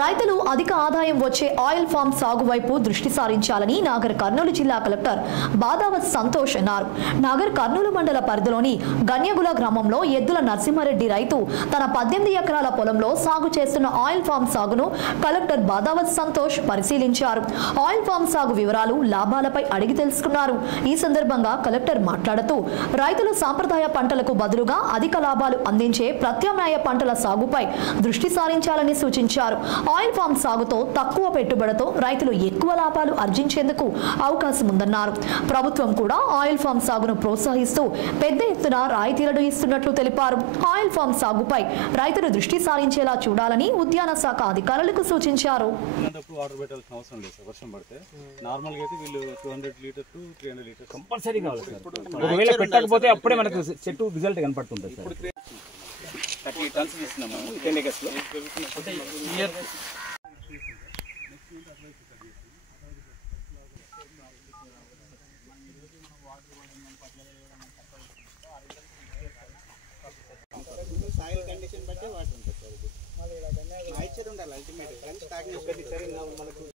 రైతులు అధిక ఆదాయం వచ్చే ఆయిల్ ఫామ్ సాగు వైపు దృష్టి సారించాలని నాగర్ కర్నూలు జిల్లా కలెక్టర్ బాదావత్ సంతోష్ అన్నారు. నాగర్ కర్నూలు మండల పరిధిలోని గన్యగుల గ్రామంలో ఎద్దుల నరసింహారెడ్డి రైతు తన 18 ఎకరాల పొలంలో సాగు చేస్తున్న ఆయిల్ ఫామ్ సాగును కలెక్టర్ బాదావత్ సంతోష్ పరిశీలించారు. ఆయిల్ ఫామ్ సాగు వివరాలు, లాభాలపై అడిగి తెలుసుకున్నారు. ఈ సందర్భంగా కలెక్టర్ మాట్లాడుతూ రైతులు సాంప్రదాయ పంటలకు బదులుగా అధిక లాభాలు అందించే ప్రత్యామ్నాయ పంటల సాగుపై దృష్టి సారించాలని సూచించారు. ఆయిల్ ఫామ్ సాగుతో తక్కువ పెట్టుబడితో రైతులు ఎక్కువ లాభాలు ఆర్జించేందుకు అవకాశం ఉందన్నారు. ప్రభుత్వం కూడా ఆయిల్ ఫామ్ సాగును ప్రోత్సహిస్తూ పెద్ద ఎత్తున రాయితీలను ఇస్తున్నట్లు తెలిపారు. ఆయిల్ ఫామ్ సాగుపై రైతులు దృష్టి సారించేలా చూడాలని ఉద్యాన శాఖ అధికారులకు సూచించారు. అప్పుడే మనకు చెట్టు రిజల్ట్ కనపడుతుంది. 30 tons తీస్తున్నాము 10 acres లో. సాయిల్ కండిషన్ బట్టి వాటర్ ఉంటుంది సార్. ఇది మాయిశ్చర్ ఉండాలి అల్టిమేట్ కానీ స్టాగ్నేషన్ మనకు